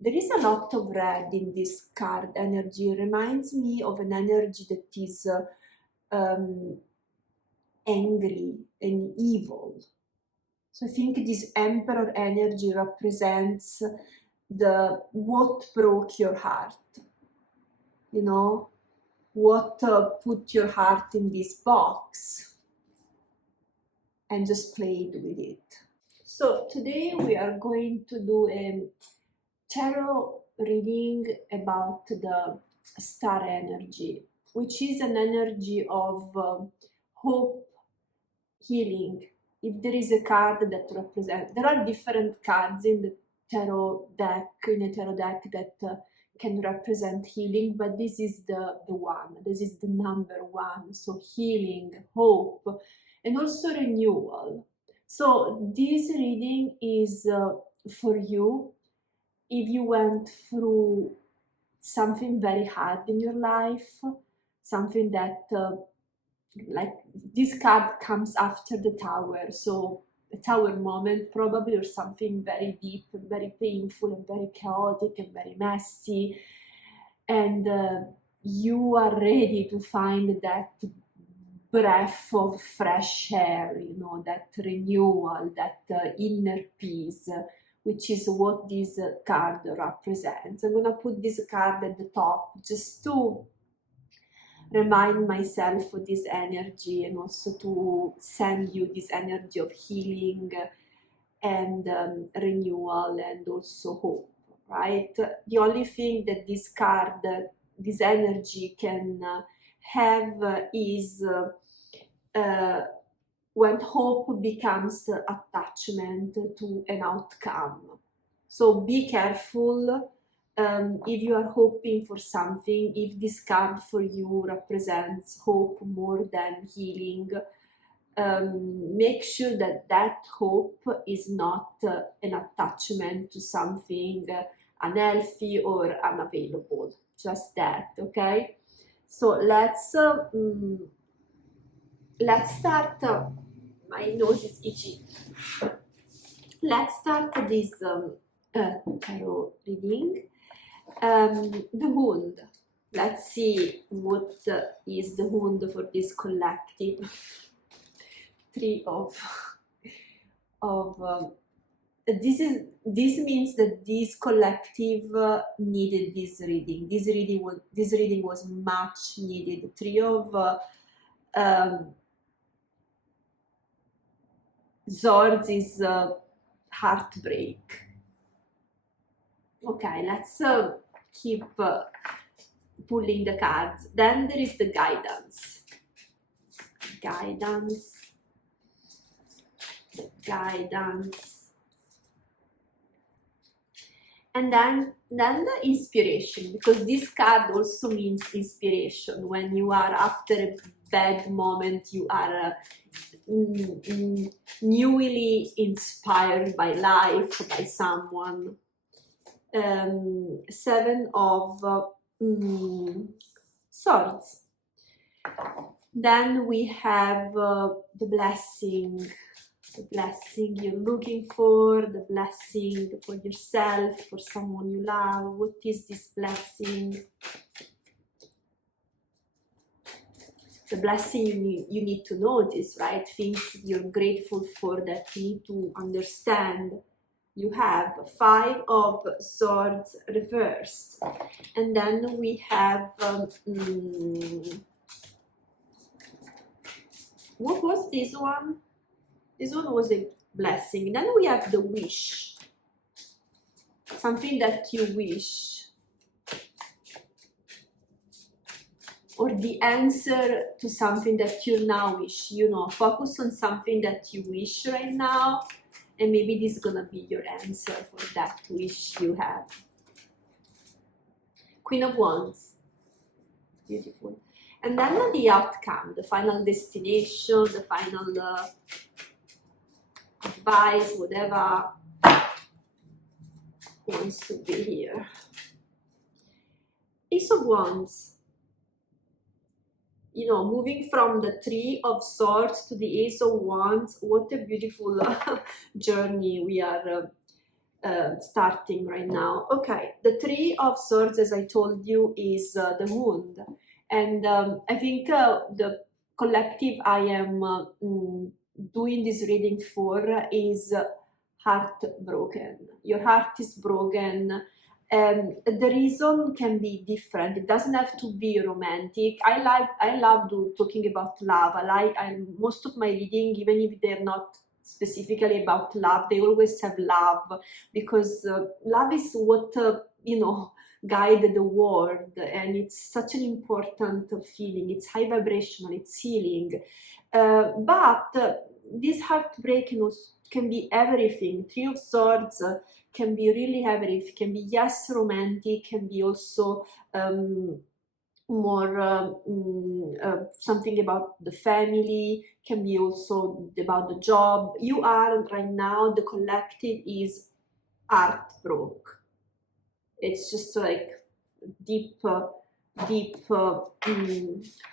There is a lot of red in this card energy. It reminds me of an energy that is angry and evil. So I think this Emperor energy represents what broke your heart, you know, what put your heart in this box, and just played with it. So today we are going to do a tarot reading about the star energy, which is an energy of hope, healing. If there is a card that represents, there are different cards in the tarot deck, that can represent healing, but this is the one, this is the number one. So healing, hope, and also renewal. So this reading is for you if you went through something very hard in your life, something that like this card comes after the tower, so a tower moment probably, or something very deep and very painful and very chaotic and very messy, and you are ready to find that breath of fresh air, you know, that renewal, that inner peace, which is what this card represents. I'm gonna put this card at the top just to remind myself of this energy, and also to send you this energy of healing and renewal and also hope, right? The only thing that this card, this energy can have is when hope becomes attachment to an outcome. So be careful if you are hoping for something, if this card for you represents hope more than healing, make sure that that hope is not an attachment to something unhealthy or unavailable. Just that, okay? So let's start. My nose is itchy. Let's start this tarot reading. The wound. Let's see what is the wound for this collective. Three of this means that this collective needed this reading. This reading was much needed. Three of swords is heartbreak. Okay, let's keep pulling the cards. Then there is the guidance. And then the inspiration, because this card also means inspiration. When you are after a bad moment, you are newly inspired by life, by someone. Seven of swords. Then we have the blessing you're looking for, the blessing for yourself, for someone you love. What is this blessing? The blessing you need to notice, right? Things you're grateful for that you need to understand. You have 5 of swords reversed, and then we have what was this one? This one was a blessing. Then we have the wish, something that you wish, or the answer to something that you now wish. You know, focus on something that you wish right now, and maybe this is gonna be your answer for that wish you have. Queen of Wands, beautiful. And then the outcome, the final destination, the final advice, whatever wants to be here. Ace of Wands. You know, moving from the 3 of Swords to the Ace of Wands, what a beautiful journey we are starting right now. Okay, the Three of Swords, as I told you, is the wound. And I think the collective I am doing this reading for is heartbroken. Your heart is broken. The reason can be different. It doesn't have to be romantic. I love talking about love. Most of my reading, even if they're not specifically about love, they always have love, because love is what guide the world, and it's such an important feeling. It's high vibrational, it's healing, but this heartbreak can be everything. Three of Swords can be really everything. Can be, yes, romantic, can be also more something about the family, can be also about the job. You are right now, the collective is heartbroken. It's just like deep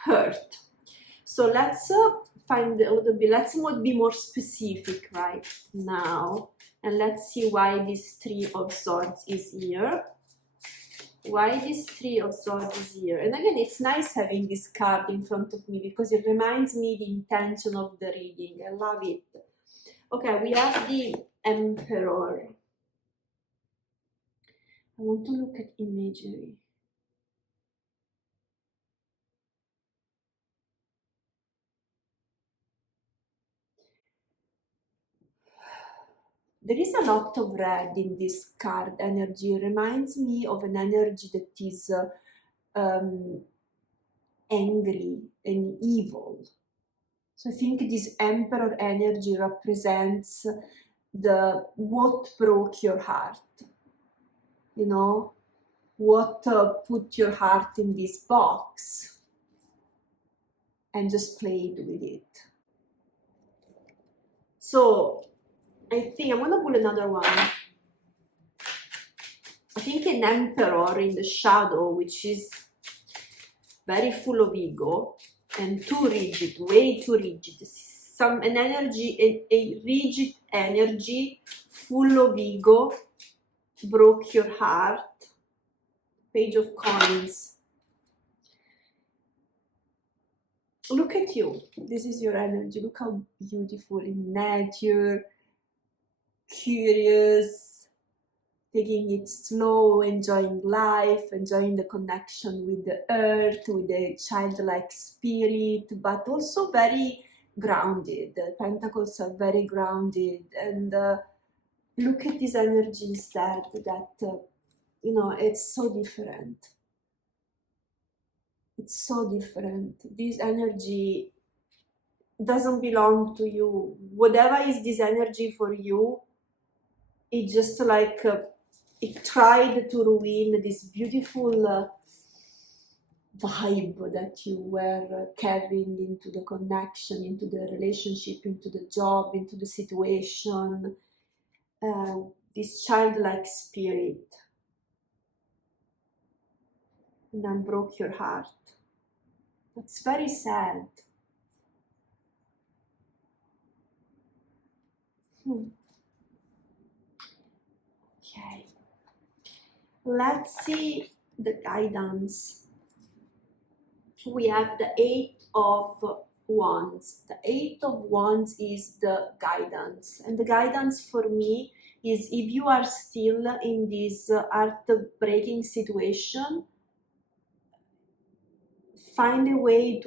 hurt. So let's find a little bit, let's be more specific right now, and let's see why this Three of Swords is here. Why this Three of Swords is here. And again, it's nice having this card in front of me because it reminds me the intention of the reading. I love it. Okay, we have the Emperor. I want to look at imagery. There is a lot of red in this card energy. It reminds me of an energy that is angry and evil. So I think this Emperor energy represents what broke your heart, you know, what put your heart in this box and just played with it. So I think I'm gonna pull another one. I think an Emperor in the shadow, which is very full of ego and too rigid, way too rigid. An energy, a rigid energy, full of ego, broke your heart. Page of Coins. Look at you. This is your energy. Look how beautiful in nature, curious, taking it slow, enjoying life, enjoying the connection with the earth, with the childlike spirit, but also very grounded. The Pentacles are very grounded, and look at this energy instead, that it's so different. It's so different. This energy doesn't belong to you. Whatever is this energy for you, it just like it tried to ruin this beautiful vibe that you were carrying into the connection, into the relationship, into the job, into the situation. This childlike spirit, and then broke your heart. That's very sad. Okay, let's see the guidance. We have the Eight of Wands. The Eight of Wands is the guidance, and the guidance for me is, if you are still in this heartbreaking situation, find a way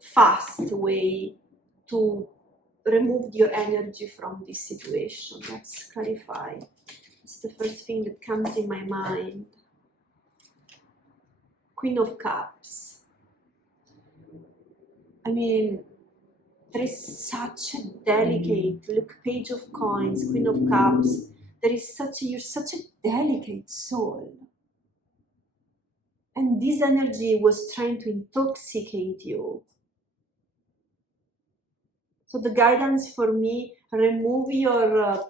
fast way to remove your energy from this situation. Let's clarify. It's the first thing that comes in my mind. Queen of Cups. I mean, there is such a delicate, look, Page of Coins, Queen of Cups. You're such a delicate soul. And this energy was trying to intoxicate you. So the guidance for me, remove your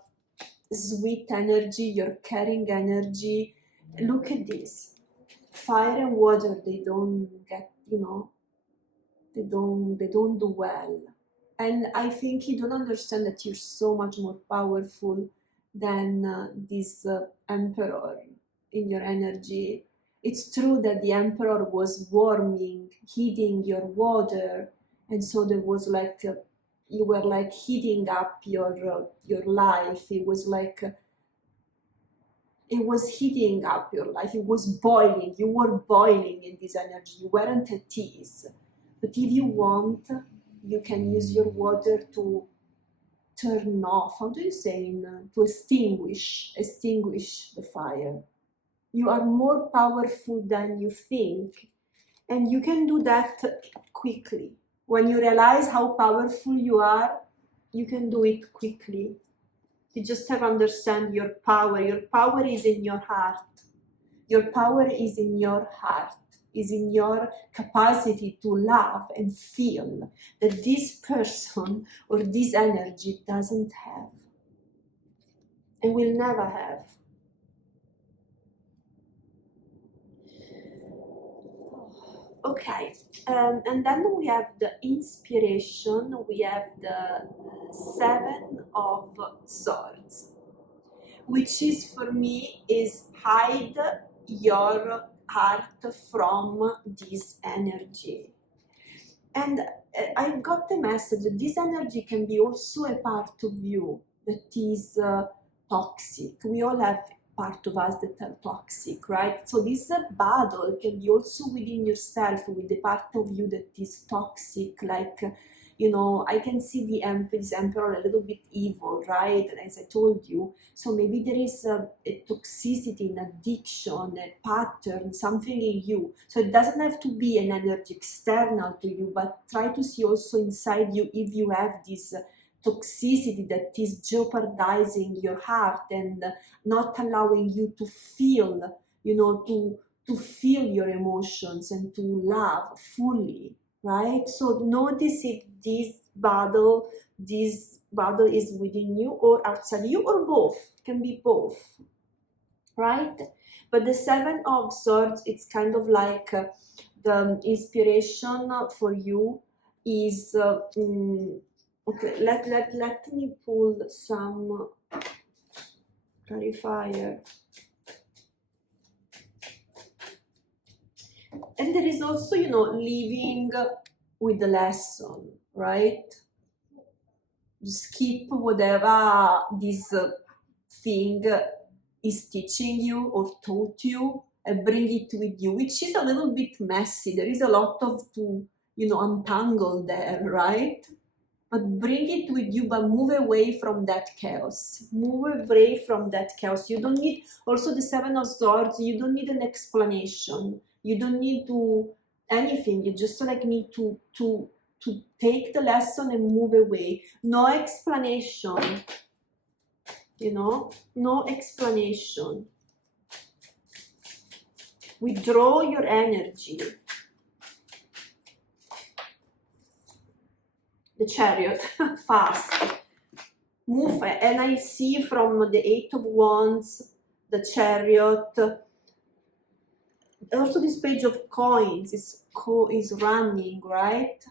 sweet energy, your caring energy. Look at this. Fire and water, they don't get, they don't do well. And I think you don't understand that you're so much more powerful than this emperor in your energy. It's true that the emperor was warming, heating your water, and so there was like you were like heating up your life. It was like it was heating up your life. It was boiling. You were boiling in this energy. You weren't at ease. But if you want, you can use your water to turn off. How do you say? To extinguish the fire. You are more powerful than you think. And you can do that quickly. When you realize how powerful you are, you can do it quickly. You just have to understand your power. Your power is in your heart. Your power is in your heart, is in your capacity to love and feel that this person or this energy doesn't have and will never have. Okay, and then we have the inspiration, we have the Seven of Swords, which is for me is hide your heart from this energy. And I got the message that this energy can be also a part of you that is toxic. We all have part of us that are toxic, right? So this battle can be also within yourself with the part of you that is toxic, like, you know, I can see this emperor a little bit evil, right? And as I told you, so maybe there is a toxicity, an addiction, a pattern, something in you. So it doesn't have to be an energy external to you, but try to see also inside you if you have this toxicity that is jeopardizing your heart and not allowing you to feel, you know, to feel your emotions and to love fully, right? So notice if this battle is within you or outside you, or both. It can be both, right? But the Seven of Swords, it's kind of like the inspiration for you is okay, let me pull some clarifier. And there is also, you know, living with the lesson, right? Just keep whatever this thing is teaching you or taught you and bring it with you, which is a little bit messy. There is a lot of to, you know, untangle there, right? But bring it with you, but move away from that chaos. Move away from that chaos. You don't need, also the Seven of Swords, you don't need an explanation. You don't need to anything. You just like need to take the lesson and move away. No explanation. You know, no explanation. Withdraw your energy. The Chariot, fast. Move, and I see from the Eight of Wands, the Chariot, also this Page of Coins is running, right?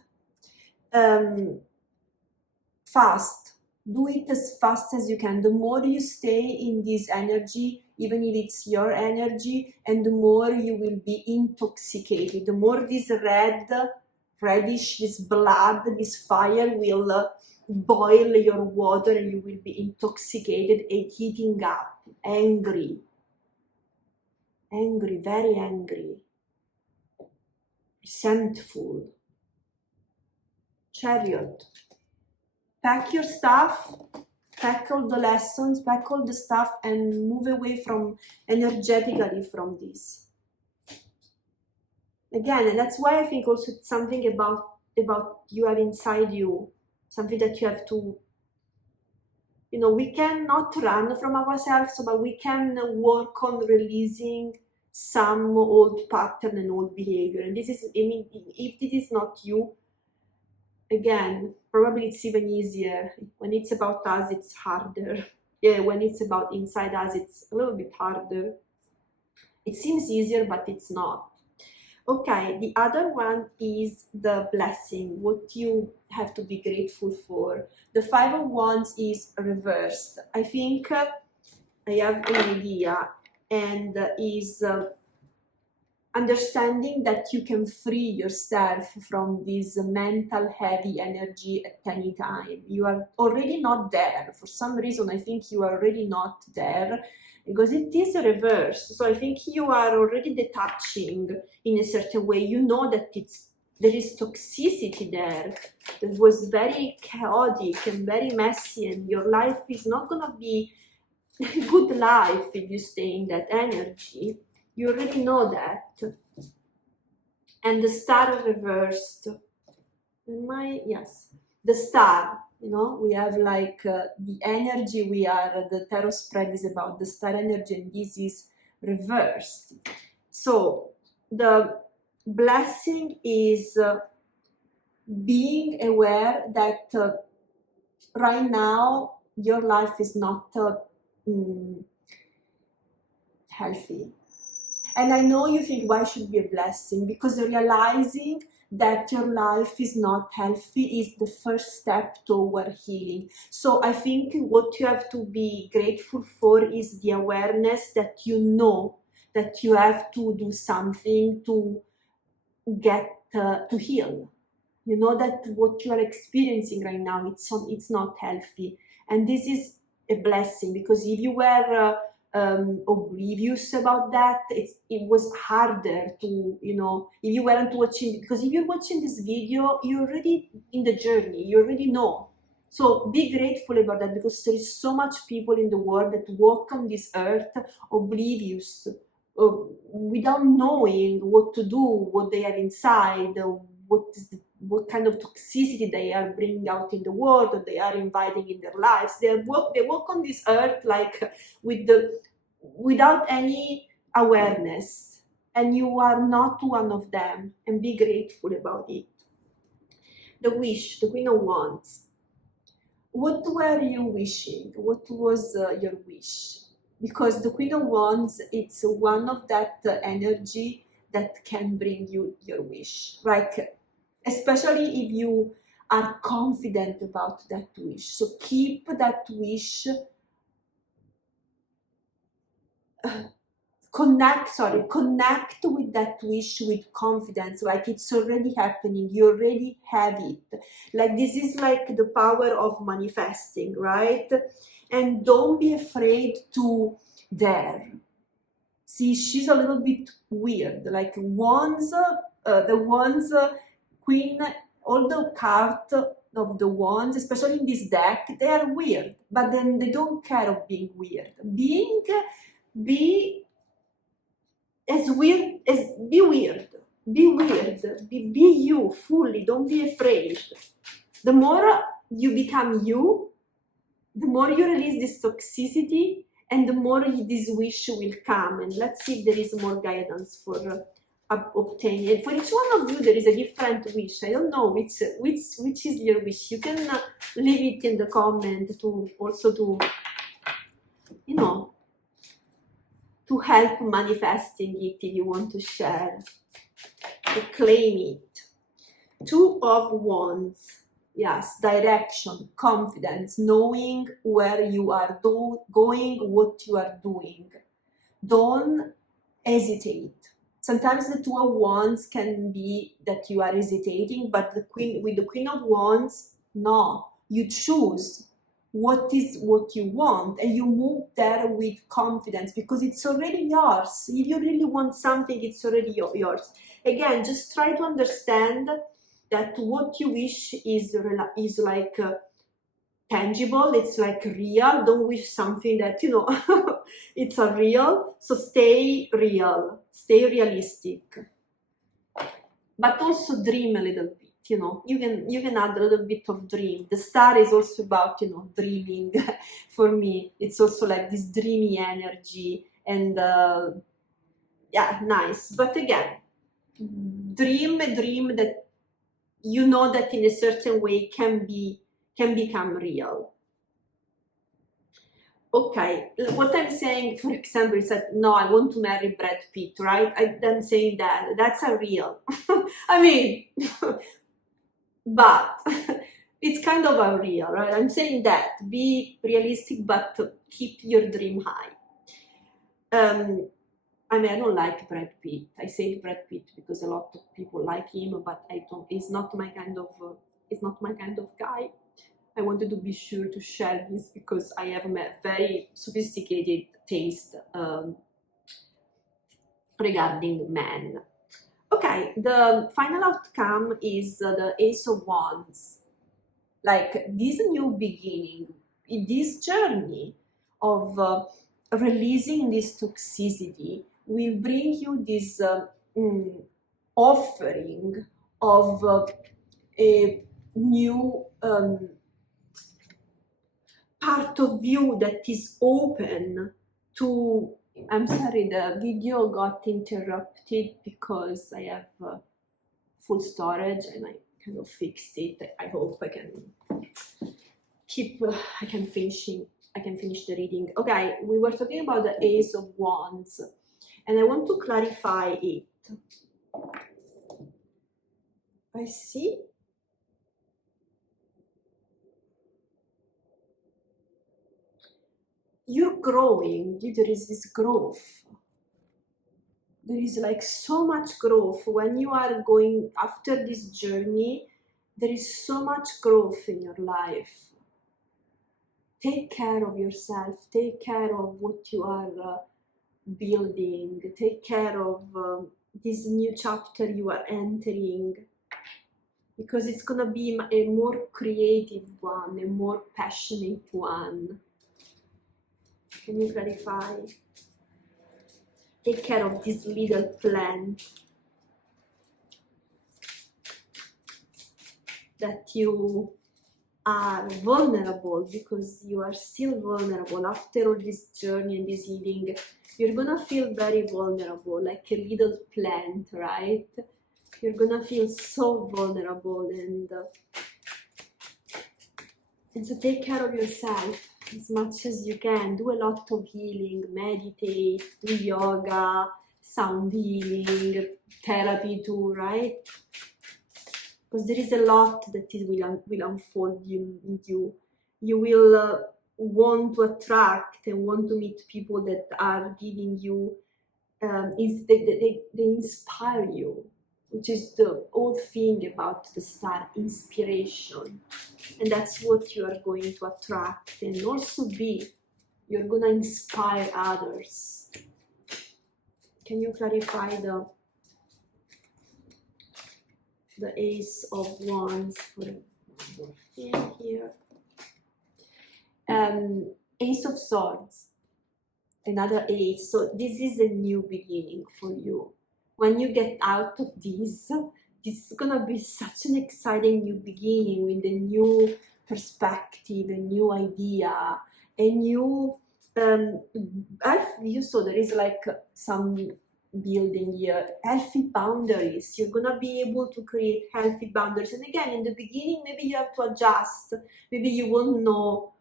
Fast. Do it as fast as you can. The more you stay in this energy, even if it's your energy, and the more you will be intoxicated. The more this reddish, this blood, this fire will boil your water, and you will be intoxicated and heating up, angry, very angry, resentful. Chariot. Pack your stuff, pack all the lessons, pack all the stuff, and move away from energetically from this. Again, and that's why I think also it's something about you have inside you, something that you have to, you know, we cannot run from ourselves, but we can work on releasing some old pattern and old behavior. And this is, I mean, if this is not you, again, probably it's even easier. When it's about us, it's harder. Yeah, when it's about inside us, it's a little bit harder. It seems easier, but it's not. Okay, the other one is the blessing, what you have to be grateful for. The Five of Wands is reversed. I think I have an idea, and is understanding that you can free yourself from this mental heavy energy at any time. You are already not there. For some reason, I think you are already not there, because it is reversed. So I think you are already detaching in a certain way. You know that there is toxicity there that was very chaotic and very messy, and your life is not gonna be a good life if you stay in that energy. You already know that. And the star reversed. Yes, the star, we have like the energy the tarot spread is about the star energy, and this is reversed. So the blessing is being aware that right now your life is not healthy. And I know you think, why should it be a blessing? Because realizing that your life is not healthy is the first step toward healing. So I think what you have to be grateful for is the awareness that you know that you have to do something to get to heal. You know that what you are experiencing right now, it's not healthy. And this is a blessing, because if you were oblivious about that, it was harder to, if you weren't watching, because if you're watching this video, you're already in the journey, you already know. So be grateful about that, because there is so much people in the world that walk on this earth oblivious, without knowing what to do, what they have inside, what kind of toxicity they are bringing out in the world, or they are inviting in their lives. They walk on this earth like without any awareness, and you are not one of them, and be grateful about it. The wish, the Queen of Wands. What were you wishing? What was your wish? Because the Queen of Wands, it's one of that energy that can bring you your wish, like especially if you are confident about that wish. So keep that wish, connect with that wish with confidence, like it's already happening, you already have it. Like this is like the power of manifesting, right? And don't be afraid to dare. See, she's a little bit weird, like wands, the wands queen, all the cards of the wands, especially in this deck, they are weird, but then they don't care of being weird. Be as weird as be weird, be you fully. Don't be afraid. The more you become you, the more you release this toxicity, and the more this wish will come. And let's see if there is more guidance for obtaining it. For each one of you, there is a different wish. I don't know which is your wish. You can leave it in the comment to to help manifesting it if you want to share, to claim it. Two of Wands. Yes, direction, confidence, knowing where you are going, what you are doing. Don't hesitate. Sometimes the Two of Wands can be that you are hesitating, but with the Queen of Wands, no, you choose what you want, and you move there with confidence, because it's already yours. If you really want something, it's already yours. Again, just try to understand that what you wish is like tangible, it's like real. Don't wish something that it's unreal. So stay real, stay realistic, but also dream a little bit. You can add a little bit of dream. The star is also about dreaming. For me, it's also like this dreamy energy, and yeah, nice. But again, dream a dream that that in a certain way can become real. Okay, what I'm saying, for example, is that no, I want to marry Brad Pitt, right? I'm saying that that's a real. I mean, but it's kind of a real, right? I'm saying that be realistic, but keep your dream high. I mean, I don't like Brad Pitt. I say Brad Pitt because a lot of people like him, but I don't. He's not my kind of. He's not my kind of guy. I wanted to be sure to share this because I have a very sophisticated taste regarding men. Okay, the final outcome is the Ace of Wands. Like this new beginning, in this journey of releasing this toxicity will bring you this offering of a new part of you that is open to. I'm sorry, the video got interrupted because I have full storage and I kind of fixed it. I hope I can keep, I can finish the reading. Okay, we were talking about the Ace of Wands and I want to clarify it. I see you're growing, there is this growth. There is like so much growth when you are going after this journey. There is so much growth in your life. Take care of yourself, take care of what you are building, take care of this new chapter you are entering, because it's gonna be a more creative one, a more passionate one. Can you clarify? Take care of this little plant that you are vulnerable, because you are still vulnerable after all this journey and this healing. You're gonna feel very vulnerable, like a little plant, right? You're gonna feel so vulnerable, and so take care of yourself as much as you can. Do a lot of healing, meditate, do yoga, sound healing, therapy too, right? Because there is a lot that it will unfold in you. You will want to attract and want to meet people that are giving you, they inspire you, which is the whole thing about the star, inspiration. And that's what you are going to attract and also be. You're going to inspire others. Can you clarify the Ace of Wands for one more thing here? Ace of Swords, another ace. So this is a new beginning for you. When you get out of this is gonna be such an exciting new beginning with a new perspective, a new idea, a new you saw there is like some building here, healthy boundaries. You're gonna be able to create healthy boundaries. And again, in the beginning, maybe you have to adjust. Maybe you won't know,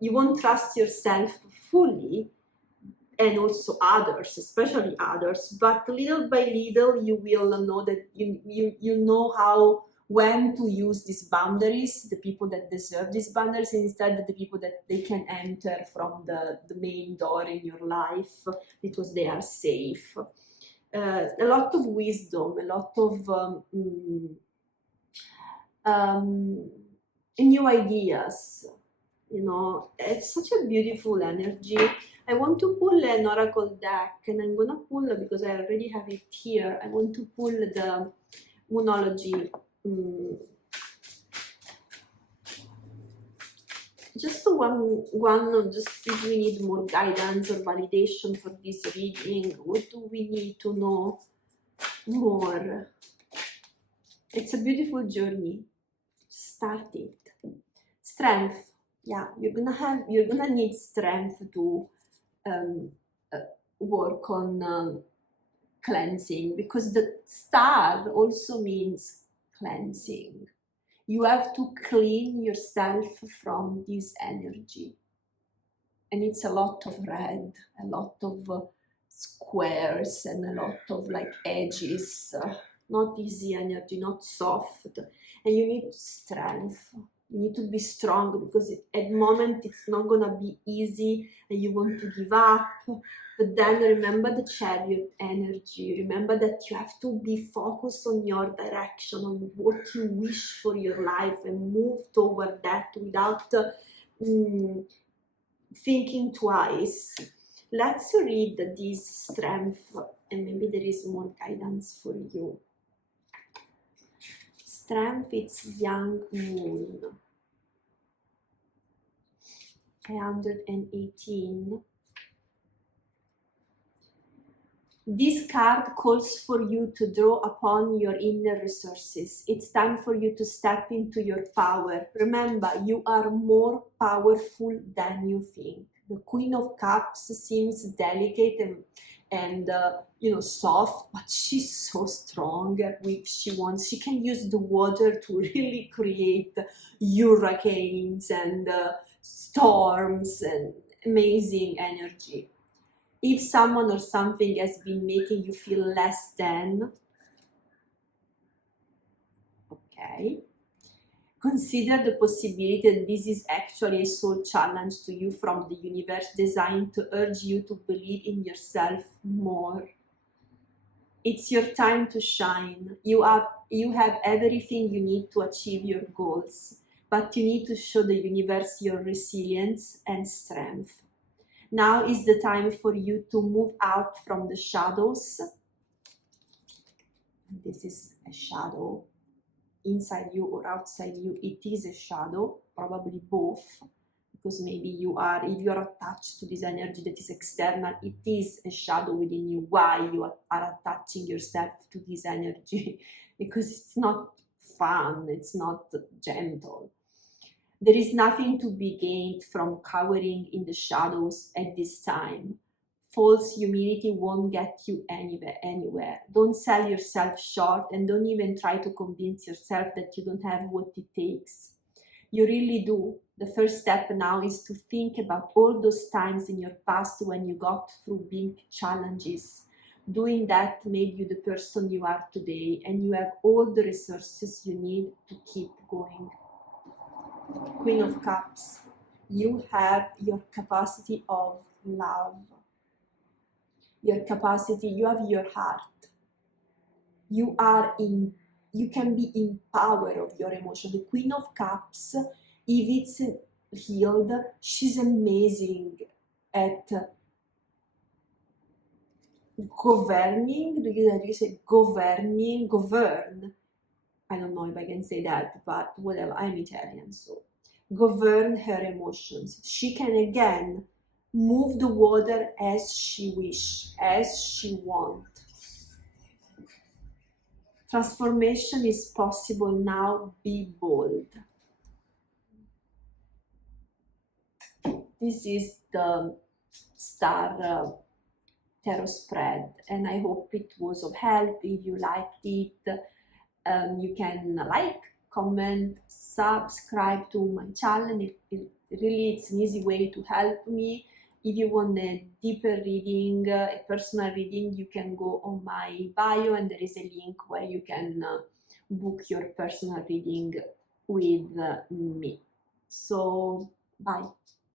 you won't trust yourself fully, and also others, especially others. But little by little, you will know that you know when to use these boundaries, the people that deserve these boundaries, instead of the people that they can enter from the main door in your life because they are safe. A lot of wisdom, a lot of new ideas. You know, it's such a beautiful energy. I want to pull an oracle deck, and I'm gonna pull, because I already have it here, I want to pull the Moonology. Just one, just if we need more guidance or validation for this reading, what do we need to know more? It's a beautiful journey. Start it. Strength. Yeah, you're gonna need strength to work on cleansing, because the star also means cleansing. You have to clean yourself from this energy. and it's a lot of red, a lot of squares and a lot of like edges, not easy energy, not soft, and you need strength. You need to be strong because at the moment it's not gonna be easy and you want to give up. But then remember the chariot energy. Remember that you have to be focused on your direction, on what you wish for your life, and move toward that without thinking twice. Let's read this strength, and maybe there is more guidance for you. Strength, it's young moon. 118. This card calls for you to draw upon your inner resources. It's time for you to step into your power. Remember, you are more powerful than you think. The Queen of Cups seems delicate and soft, but she's so strong. If she wants, she can use the water to really create hurricanes and storms and amazing energy. If someone or something has been making you feel less than, okay, consider the possibility that this is actually a soul challenge to you from the universe, designed to urge you to believe in yourself more. It's your time to shine. You have everything you need to achieve your goals, but you need to show the universe your resilience and strength. Now is the time for you to move out from the shadows. This is a shadow. Inside you or outside you, it is a shadow, probably both, because maybe if you are attached to this energy that is external, it is a shadow within you. Why you are attaching yourself to this energy? Because it's not fun, it's not gentle. There is nothing to be gained from cowering in the shadows at this time. False humility won't get you anywhere. Don't sell yourself short, and don't even try to convince yourself that you don't have what it takes. You really do. The first step now is to think about all those times in your past when you got through big challenges. Doing that made you the person you are today, and you have all the resources you need to keep going. Queen of Cups, you have your capacity of love. Your capacity, you have your heart. You can be in power of your emotion. The Queen of Cups, if it's healed, she's amazing at governing. Do you say governing? Govern. I don't know if I can say that, but whatever, I'm Italian, so govern her emotions. She can again move the water as she wish, as she wants. Transformation is possible now. Be bold. This is the star tarot spread, and I hope it was of help. If you liked it, you can like, comment, subscribe to my channel. It's an easy way to help me. If you want a deeper reading, a personal reading, you can go on my bio, and there is a link where you can book your personal reading with me. So, bye.